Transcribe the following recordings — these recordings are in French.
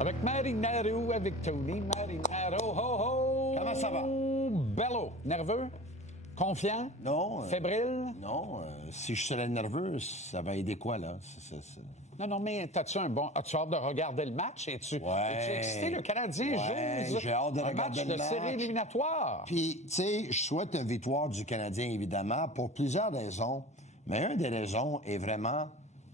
Avec Marinaro, avec Tony Marinaro, ho ho! Comment ça va? Bello. Nerveux? Confiant? Non. Fébrile? Non. Si je serais nerveux, ça va aider quoi, là? Non, mais as-tu hâte de regarder le match? Es-tu excité? Le Canadien joue j'ai hâte de regarder un match de série éliminatoire. Puis, tu sais, je souhaite une victoire du Canadien, évidemment, pour plusieurs raisons. Mais une des raisons est vraiment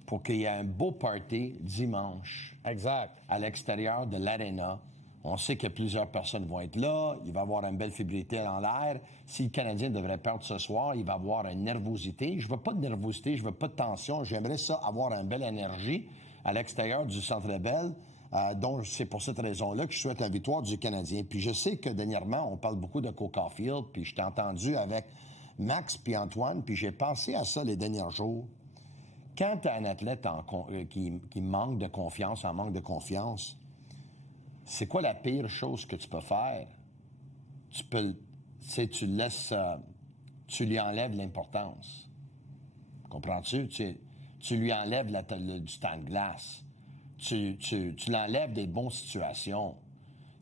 pour qu'il y ait un beau party dimanche. Exact. À l'extérieur de l'aréna. On sait que plusieurs personnes vont être là. Il va y avoir une belle fébrilité dans l'air. Si le Canadien devrait perdre ce soir, il va y avoir une nervosité. Je veux pas de nervosité, je veux pas de tension. J'aimerais ça avoir une belle énergie à l'extérieur du Centre Bell. Donc, c'est pour cette raison-là que je souhaite la victoire du Canadien. Puis je sais que dernièrement, on parle beaucoup de Cole Caufield, puis je t'ai entendu avec Max puis Antoine, puis j'ai pensé à ça les derniers jours. Quand tu as un athlète qui manque de confiance, en manque de confiance, c'est quoi la pire chose que tu peux faire? Tu lui enlèves l'importance. Comprends-tu? Tu lui enlèves du temps de glace. Tu l'enlèves des bonnes situations.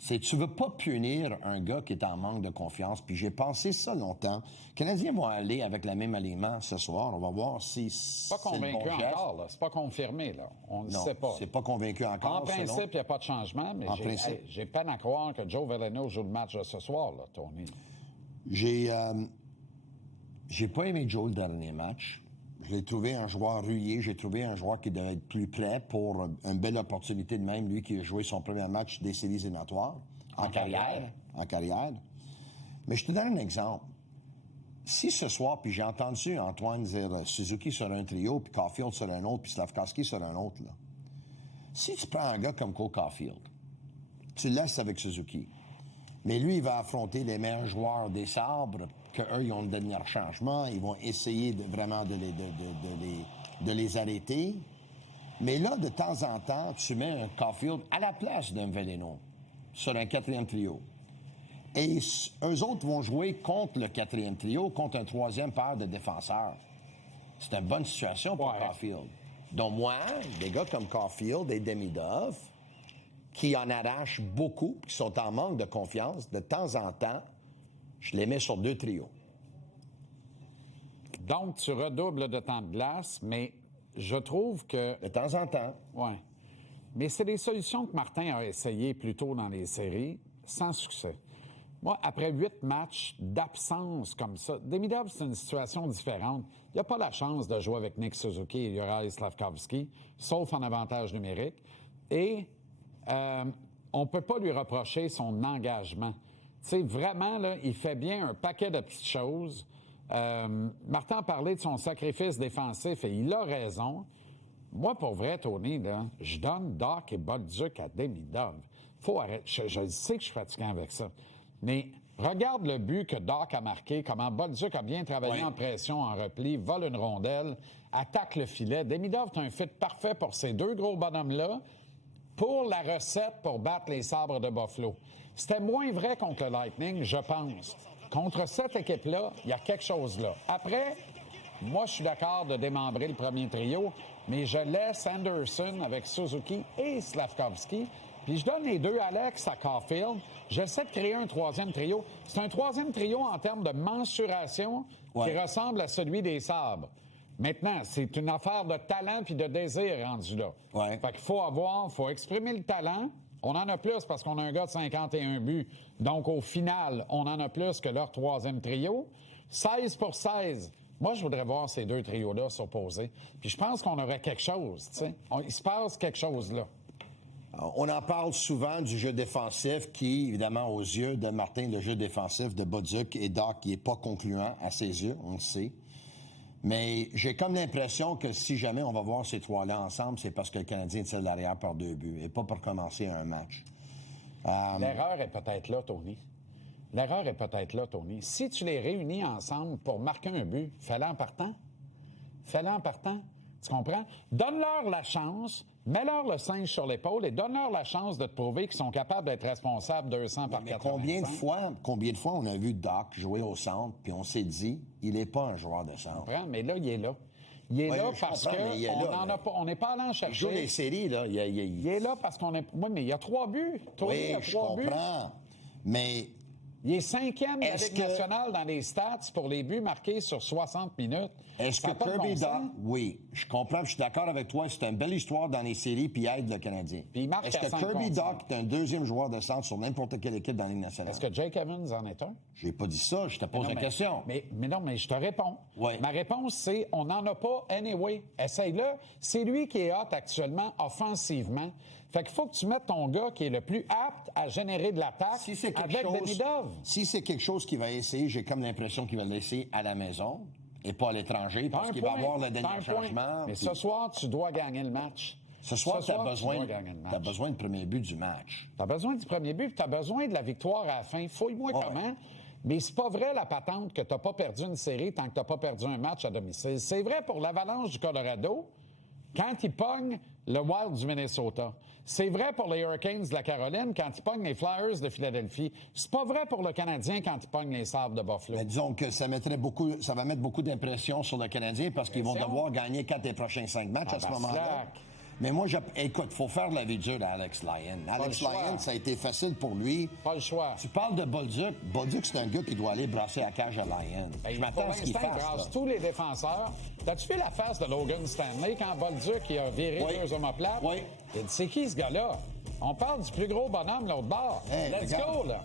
Tu veux pas punir un gars qui est en manque de confiance. Puis j'ai pensé ça longtemps. Les Canadiens vont aller avec le même aliment ce soir. On va voir si pas convaincu encore, là. C'est pas confirmé, là. On ne sait pas. C'est pas convaincu encore. En principe, il n'y a pas de changement, mais j'ai peine à croire que Joe Veleno joue le match de ce soir, là, Tony. J'ai pas aimé Joe le dernier match. Je l'ai trouvé un joueur rouillé. J'ai trouvé un joueur qui devait être plus prêt pour une belle opportunité de même, lui qui a joué son premier match des séries éliminatoires en carrière. Mais je te donne un exemple. Si ce soir, puis j'ai entendu Antoine dire Suzuki sur un trio, puis Caufield sur un autre, puis Slafkovský sur un autre, là. Si tu prends un gars comme Cole Caufield, tu le laisses avec Suzuki, mais lui, il va affronter les meilleurs joueurs des Sabres, qu'eux, ils ont le dernier changement. Ils vont essayer de les arrêter. Mais là, de temps en temps, tu mets un Caufield à la place d'un Veleno sur un quatrième trio. Et eux autres vont jouer contre le quatrième trio, contre un troisième paire de défenseurs. C'est une bonne situation pour Caufield. Donc moi, des gars comme Caufield et Demidov, qui en arrachent beaucoup, qui sont en manque de confiance, de temps en temps, je les mets sur deux trios. Donc, tu redoubles de temps de glace, mais je trouve que... De temps en temps. Oui. Mais c'est des solutions que Martin a essayées plus tôt dans les séries, sans succès. Moi, après 8 matchs d'absence comme ça, Demidov, c'est une situation différente. Il n'a pas la chance de jouer avec Nick Suzuki et Juraj Slafkovský, sauf en avantage numérique. Et on ne peut pas lui reprocher son engagement. Tu sais, vraiment, là, il fait bien un paquet de petites choses. Martin parlait de son sacrifice défensif et il a raison. Moi, pour vrai, Tony, là, je donne Dach et Bolduc à Demidov. Faut arrêter. Je sais que je suis fatiguant avec ça. Mais regarde le but que Dach a marqué, comment Bolduc a bien travaillé en pression, en repli, vole une rondelle, attaque le filet. Demidov est un fit parfait pour ces deux gros bonhommes-là, pour la recette pour battre les Sabres de Buffalo. C'était moins vrai contre le Lightning, je pense. Contre cette équipe-là, il y a quelque chose là. Après, moi, je suis d'accord de démembrer le premier trio, mais je laisse Anderson avec Suzuki et Slafkovský, puis je donne les deux Alex à Caufield. J'essaie de créer un troisième trio. C'est un troisième trio en termes de mensuration qui ressemble à celui des Sabres. Maintenant, c'est une affaire de talent puis de désir rendu là. Ouais. Fait qu'il faut exprimer le talent. On en a plus parce qu'on a un gars de 51 buts. Donc, au final, on en a plus que leur troisième trio. 16 pour 16. Moi, je voudrais voir ces deux trios-là s'opposer. Puis je pense qu'on aurait quelque chose, tu sais. Il se passe quelque chose là. On en parle souvent du jeu défensif qui, évidemment, aux yeux de Martin, le jeu défensif de Bolduc et Dach, qui n'est pas concluant à ses yeux, on le sait. Mais j'ai comme l'impression que si jamais on va voir ces trois-là ensemble, c'est parce que le Canadien tire de l'arrière par 2 buts et pas pour commencer un match. L'erreur est peut-être là, Tony. L'erreur est peut-être là, Tony. Si tu les réunis ensemble pour marquer un but, fais-le en partant. Fais-le en partant. Tu comprends? Donne-leur la chance, mets-leur le singe sur l'épaule et donne-leur la chance de te prouver qu'ils sont capables d'être responsables 200 par 85. Combien de fois on a vu Dach jouer au centre puis on s'est dit, il n'est pas un joueur de centre. Mais là, il est là. Il est Ouais, là je parce comprends, mais il est là, qu'on là. on n'est pas allé en Il joue chercher. les séries, là. Il est là parce qu'on est. Oui, mais il y a 3 buts. Tony, il y Oui, a je 3 buts. comprends. Mais Il est 5e de la Est-ce Ligue que- nationale dans les stats pour les buts marqués sur 60 minutes. est-ce Ça que a pas de Kirby bon Dach... sens. Oui, je comprends, je suis d'accord avec toi. C'est une belle histoire dans les séries, puis il aide le Canadien. Puis il marque Est-ce à que 5 Kirby contre Dach est un deuxième joueur de centre sur n'importe quelle équipe dans la Ligue nationale? Est-ce que Jake Evans en est un? J'ai pas dit ça, je te pose Non, la mais- question. Mais non, mais je te réponds. Ouais. Ma réponse, c'est on n'en a pas anyway. Essaye-le. C'est lui qui est hot actuellement offensivement. Fait qu'il faut que tu mettes ton gars qui est le plus apte à générer de l'attaque Si c'est quelque avec chose, Demidov. si c'est quelque chose qu'il va essayer, j'ai comme l'impression qu'il va le laisser à la maison et pas à l'étranger parce qu'il va avoir le dernier changement. Mais puis- ce soir, tu dois gagner le match. Ce soir, tu as tu besoin, dois gagner le match. t'as besoin du premier but du match. Tu as besoin du premier but, puis tu as besoin de la victoire à la fin. Fouille-moi Ouais. comment. Mais c'est pas vrai la patente que tu n'as pas perdu une série tant que tu n'as pas perdu un match à domicile. C'est vrai pour l'Avalanche du Colorado quand ils pognent le Wild du Minnesota. C'est vrai pour les Hurricanes de la Caroline quand ils pognent les Flyers de Philadelphie. C'est pas vrai pour le Canadien quand ils pognent les Sabres de Buffalo. Mais disons que ça va mettre beaucoup d'impression sur le Canadien parce qu'ils vont Pression. devoir gagner 4 des prochains 5 matchs à ce ben, moment-là. slack. Mais moi, écoute, il faut faire la vie dure à Alex Lyon. Alex le choix. Lyon, ça a été facile pour lui. Pas le choix. Tu parles de Bolduc. Bolduc, c'est un gars qui doit aller brasser la cage à Lyon. Ben, Je m'attends pour à ce qu'il l'instant, il fasse. brasse là. tous les défenseurs. T'as-tu vu la face de Logan Stanley quand Bolduc il a viré Oui. 2 omoplates? Oui. Il dit, c'est qui ce gars-là? On parle du plus gros bonhomme l'autre bord. Hey, Let's regarde. go, là.